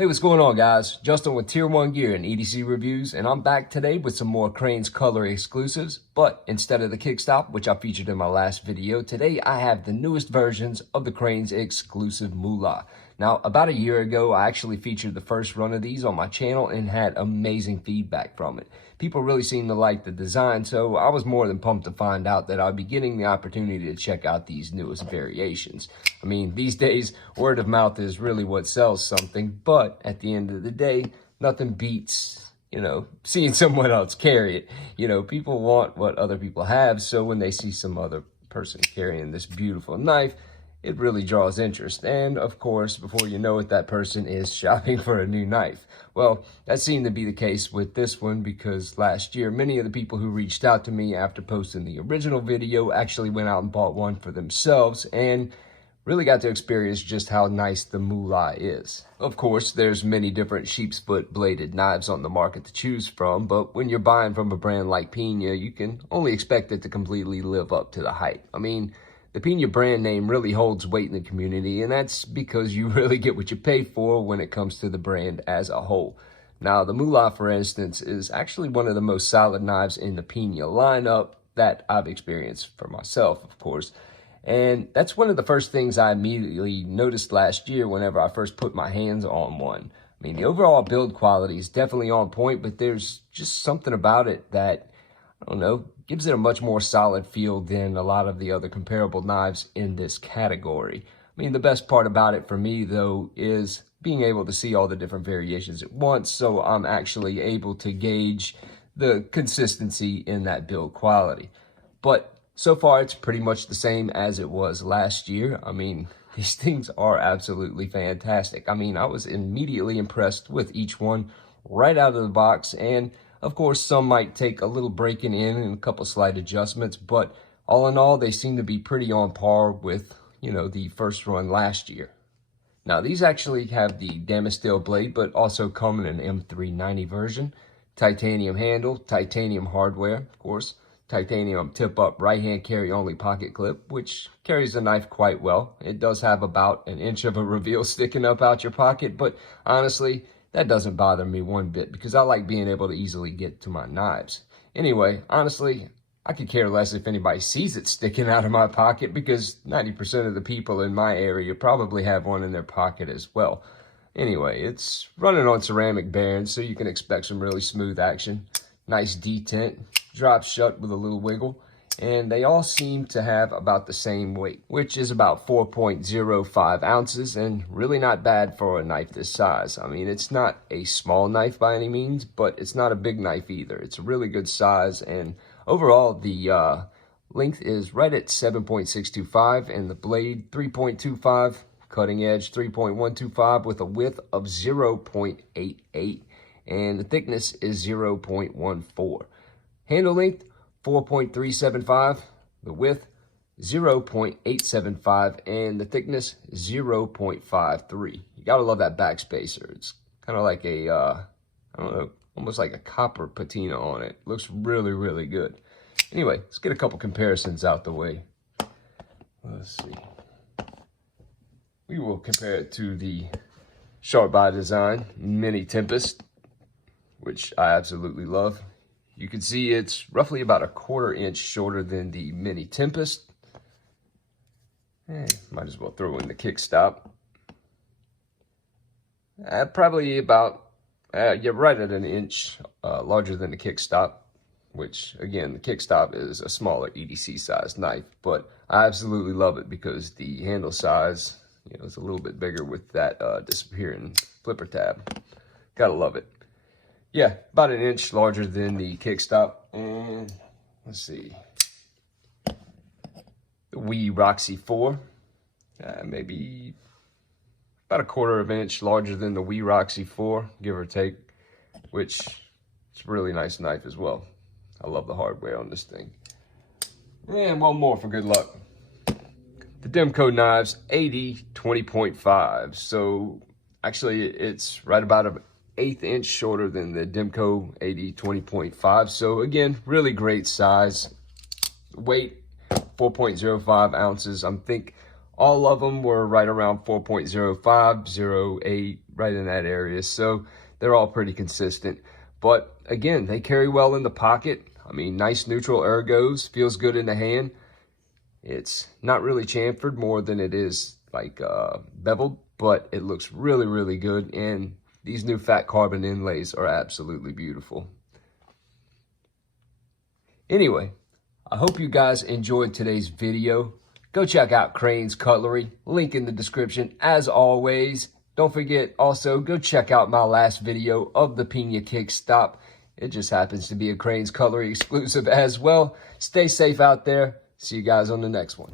Hey, what's going on, guys? Justin with Tier 1 Gear and EDC Reviews, and I'm back today with some more Crane's Cutlery exclusives. But instead of the kickstop, which I featured in my last video, today I have the newest versions of the Crane's exclusive Moolah. Now, about a year ago, I actually featured the first run of these on my channel and had amazing feedback from it. People really seemed to like the design, so I was more than pumped to find out that I'd be getting the opportunity to check out these newest variations. I mean, these days, word of mouth is really what sells something, but at the end of the day, nothing beats, seeing someone else carry it. People want what other people have, so when they see some other person carrying this beautiful knife, it really draws interest. And of course, before you know it, that person is shopping for a new knife. Well, that seemed to be the case with this one because last year, many of the people who reached out to me after posting the original video actually went out and bought one for themselves and really got to experience just how nice the Moolah is. Of course, there's many different sheep's foot bladed knives on the market to choose from, but when you're buying from a brand like Peña, you can only expect it to completely live up to the hype. I mean, the Peña brand name really holds weight in the community, and that's because you really get what you pay for when it comes to the brand as a whole. Now, the Moolah, for instance, is actually one of the most solid knives in the Peña lineup that I've experienced for myself, of course. And that's one of the first things I immediately noticed last year whenever I first put my hands on one. I mean, the overall build quality is definitely on point, but there's just something about it that, I don't know, gives it a much more solid feel than a lot of the other comparable knives in this category. I mean, the best part about it for me, though, is being able to see all the different variations at once, so I'm actually able to gauge the consistency in that build quality. But so far, it's pretty much the same as it was last year. I mean, these things are absolutely fantastic. I mean, I was immediately impressed with each one right out of the box, and of course, some might take a little breaking in and a couple slight adjustments, but all in all, they seem to be pretty on par with, the first run last year. Now, these actually have the damaged steel blade, but also come in an M390 version. Titanium handle, titanium hardware, of course. Titanium tip-up right-hand carry-only pocket clip, which carries the knife quite well. It does have about an inch of a reveal sticking up out your pocket, but honestly, that doesn't bother me one bit because I like being able to easily get to my knives. Anyway, honestly, I could care less if anybody sees it sticking out of my pocket because 90% of the people in my area probably have one in their pocket as well. Anyway, it's running on ceramic bearings, so you can expect some really smooth action. Nice detent, drops shut with a little wiggle, and they all seem to have about the same weight, which is about 4.05 ounces, and really not bad for a knife this size. I mean, it's not a small knife by any means, but it's not a big knife either. It's a really good size, and overall, the length is right at 7.625, and the blade 3.25, cutting edge 3.125 with a width of 0.88. And the thickness is 0.14. Handle length, 4.375. The width, 0.875. And the thickness, 0.53. You gotta love that backspacer. It's kind of like a, I don't know, almost like a copper patina on it. Looks really, really good. Anyway, let's get a couple comparisons out the way. Let's see. We will compare it to the Sharp by Design Mini Tempest, which I absolutely love. You can see it's roughly about a 1/4 inch shorter than the Mini Tempest. Might as well throw in the kickstop. Probably about, you're right at an inch larger than the kickstop, which again, the kickstop is a smaller EDC size knife, but I absolutely love it because the handle size, is a little bit bigger with that disappearing flipper tab. Gotta love it. Yeah, about an inch larger than the kickstop. And let's see, the Wii Roxy 4, maybe about a 1/4 inch larger than the Wii Roxy 4, give or take, which is a really nice knife as well. I love the hardware on this thing. And one more for good luck. The Demco knives 80 20.5. So actually it's right about an 1/8 inch shorter than the Demco 80 20.5. So again, really great size. Weight 4.05 ounces. I think all of them were right around 4.05, 08, right in that area. So they're all pretty consistent. But again, they carry well in the pocket. I mean, nice neutral ergos, feels good in the hand. It's not really chamfered more than it is like beveled, but it looks really, really good. And these new fat carbon inlays are absolutely beautiful. Anyway, I hope you guys enjoyed today's video. Go check out Crane's Cutlery, link in the description as always. Don't forget also, go check out my last video of the Peña kick stop. It just happens to be a Crane's Cutlery exclusive as well. Stay safe out there. See you guys on the next one.